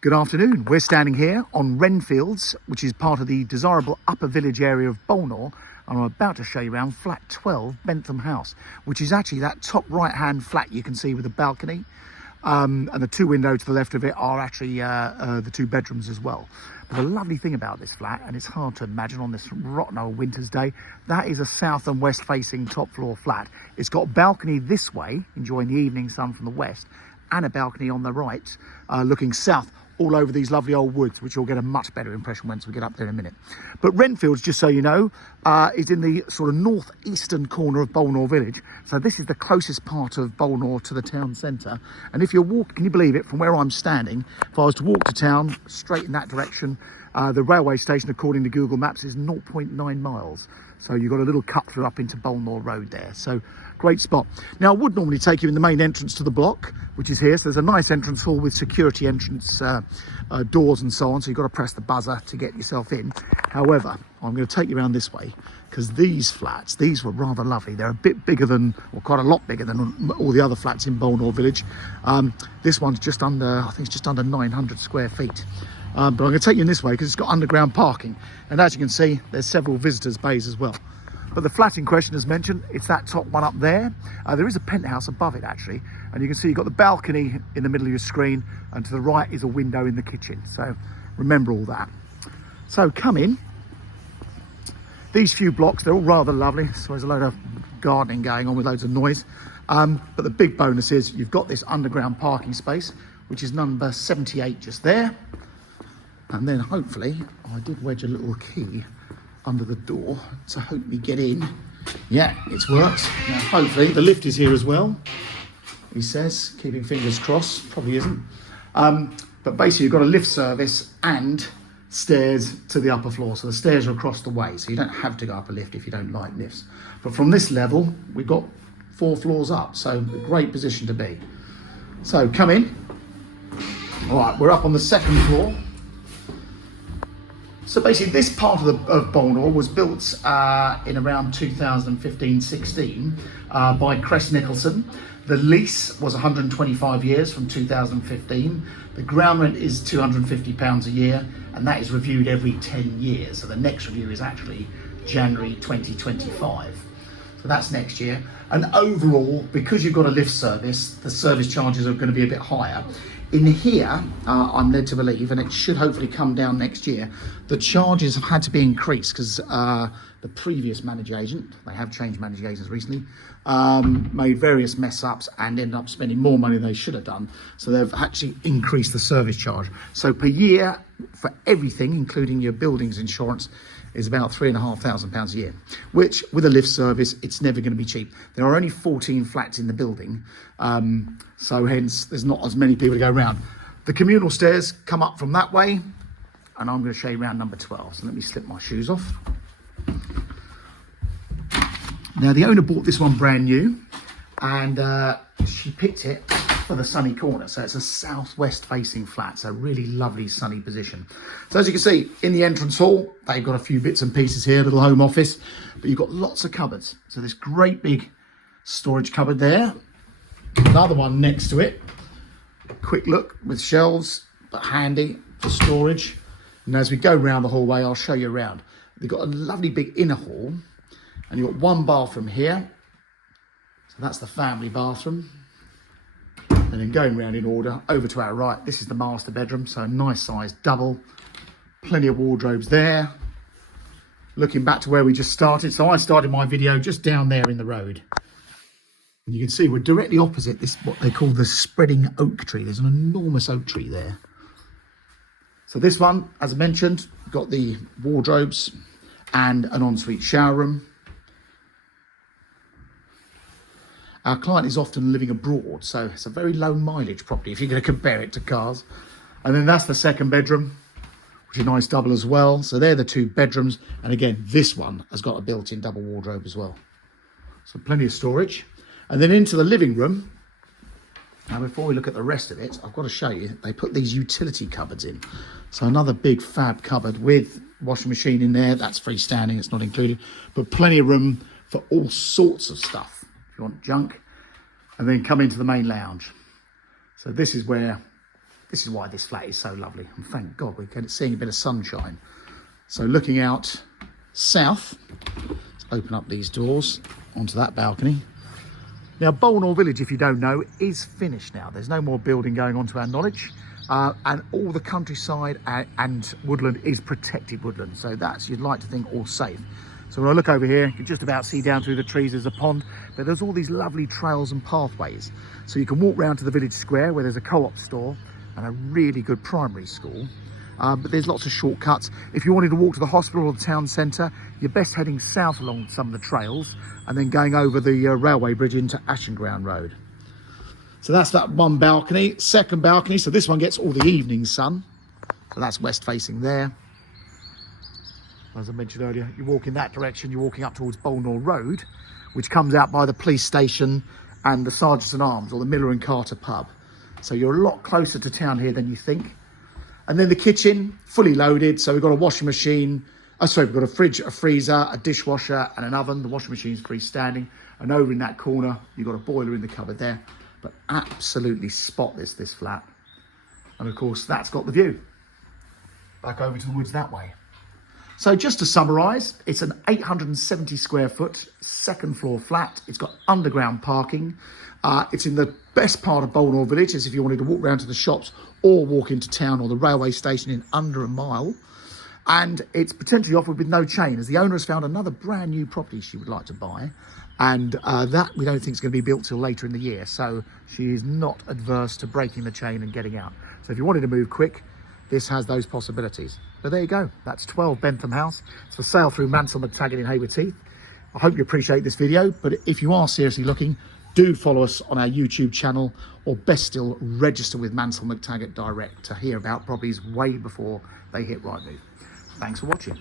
Good afternoon. We're standing here on Wrenfields, which is part of the desirable upper village area of Bolnor, and I'm about to show you around flat 12, Bentham House, which is actually that top right-hand flat you can see with the balcony. And the two windows to the left of it are actually the two bedrooms as well. But the lovely thing about this flat, and it's hard to imagine on this rotten old winter's day, that is a south and west facing top floor flat. It's got a balcony this way, enjoying the evening sun from the west, and a balcony on the right, looking south, all over these lovely old woods, which you'll get a much better impression once we get up there in a minute. But Wrenfields, just so you know, is in the sort of northeastern corner of Bolnor village. So this is the closest part of Bolnor to the town centre. And if you're walking, can you believe it, from where I'm standing, if I was to walk to town straight in that direction, the railway station, according to Google Maps, is 0.9 miles. So you've got a little cut through up into Bolnor Road there. So great spot. Now, I would normally take you in the main entrance to the block, which is here. So there's a nice entrance hall with security entrance doors and so on. So you've got to press the buzzer to get yourself in. However, I'm going to take you around this way because these flats, these were rather lovely. They're a bit bigger than, or quite a lot bigger than all the other flats in Bolnor village. This one's just under, I think it's just under 900 square feet. But I'm going to take you in this way because it's got underground parking. And as you can see, there's several visitors' bays as well. But the flat in question, as mentioned, it's that top one up there. There is a penthouse above it, actually. And you can see you've got the balcony in the middle of your screen. And to the right is a window in the kitchen. So remember all that. So come in. These few blocks, they're all rather lovely. So there's a load of gardening going on with loads of noise. But the big bonus is you've got this underground parking space, which is number 78 just there. And then hopefully, I did wedge a little key under the door to hope me get in. Yeah, it's worked. Now hopefully, the lift is here as well, he says, keeping fingers crossed. Probably isn't. But basically, you've got a lift service and stairs to the upper floor. So the stairs are across the way, so you don't have to go up a lift if you don't like lifts. But from this level, we've got 4 floors up, so a great position to be. So come in. All right, we're up on the 2nd floor. So basically this part of Bolnor was built in around 2015-16 by Crest Nicholson. The lease was 125 years from 2015. The ground rent is £250 a year, and that is reviewed every 10 years. So the next review is actually January 2025. So that's next year. And overall, because you've got a lift service, the service charges are going to be a bit higher. In here, I'm led to believe, and it should hopefully come down next year, the charges have had to be increased because the previous managing agent, they have changed managing agents recently, made various mess ups and ended up spending more money than they should have done. So they've actually increased the service charge. So per year, for everything, including your buildings insurance, is about £3,500 a year, which with a lift service, it's never going to be cheap. There are only 14 flats in the building, so hence there's not as many people to go around. The communal stairs come up from that way, and I'm going to show you around number 12. So let me slip my shoes off. Now the owner bought this one brand new, and she picked it for the sunny corner. So it's a southwest facing flat, so really lovely sunny position. So as you can see in the entrance hall, they've got a few bits and pieces here, little home office, but you've got lots of cupboards. So this great big storage cupboard there, another one next to it, quick look with shelves, but handy for storage. And as we go round the hallway, I'll show you around. They've got a lovely big inner hall, and you've got one bathroom here. So that's the family bathroom. And then going round in order, over to our right, this is the master bedroom, so a nice sized double. Plenty of wardrobes there. Looking back to where we just started, so I started my video just down there in the road. And you can see we're directly opposite this, what they call the spreading oak tree. There's an enormous oak tree there. So this one, as I mentioned, got the wardrobes and an ensuite shower room. Our client is often living abroad, so it's a very low mileage property if you're going to compare it to cars. And then that's the 2nd bedroom, which is a nice double as well. So they're the 2 bedrooms. And again, this one has got a built-in double wardrobe as well. So plenty of storage. And then into the living room. Now, before we look at the rest of it, I've got to show you, they put these utility cupboards in. So another big fab cupboard with washing machine in there. That's freestanding, it's not included. But plenty of room for all sorts of stuff. You want junk, and then come into the main lounge. So this is where this is why this flat is so lovely. And thank God we're seeing a bit of sunshine. So looking out south, let's open up these doors onto that balcony. Now, Bolnor Village, if you don't know, is finished now. There's no more building going on to our knowledge. And all the countryside and woodland is protected woodland. So that's, you'd like to think, all safe. So when I look over here, you can just about see down through the trees there's a pond, but there's all these lovely trails and pathways. So you can walk round to the village square where there's a co-op store and a really good primary school. But there's lots of shortcuts. If you wanted to walk to the hospital or the town centre, you're best heading south along some of the trails and then going over the railway bridge into Ashenground Road. So that's that one balcony. Second balcony, so this one gets all the evening sun. So that's west facing there. As I mentioned earlier, you walk in that direction, you're walking up towards Bolnor Road, which comes out by the police station and the Sergeants at Arms or the Miller and Carter pub. So you're a lot closer to town here than you think. And then the kitchen, fully loaded. So we've got a washing machine, we've got a fridge, a freezer, a dishwasher and an oven. The washing machine's freestanding. And over in that corner, you've got a boiler in the cupboard there. But absolutely spotless, this flat. And of course, that's got the view. Back over to the woods that way. So just to summarise, it's an 870 square foot, second floor flat. It's got underground parking. It's in the best part of Bolnor Village, as if you wanted to walk round to the shops or walk into town or the railway station in under a mile. And it's potentially offered with no chain, as the owner has found another brand new property she would like to buy. And that we don't think is going to be built till later in the year. So she is not adverse to breaking the chain and getting out. So if you wanted to move quick, this has those possibilities. But there you go. That's 12 Bentham House. It's for sale through Mansell McTaggart in Hayward Heath. I hope you appreciate this video. But if you are seriously looking, do follow us on our YouTube channel, or best still, register with Mansell McTaggart Direct to hear about properties way before they hit Rightmove. Thanks for watching.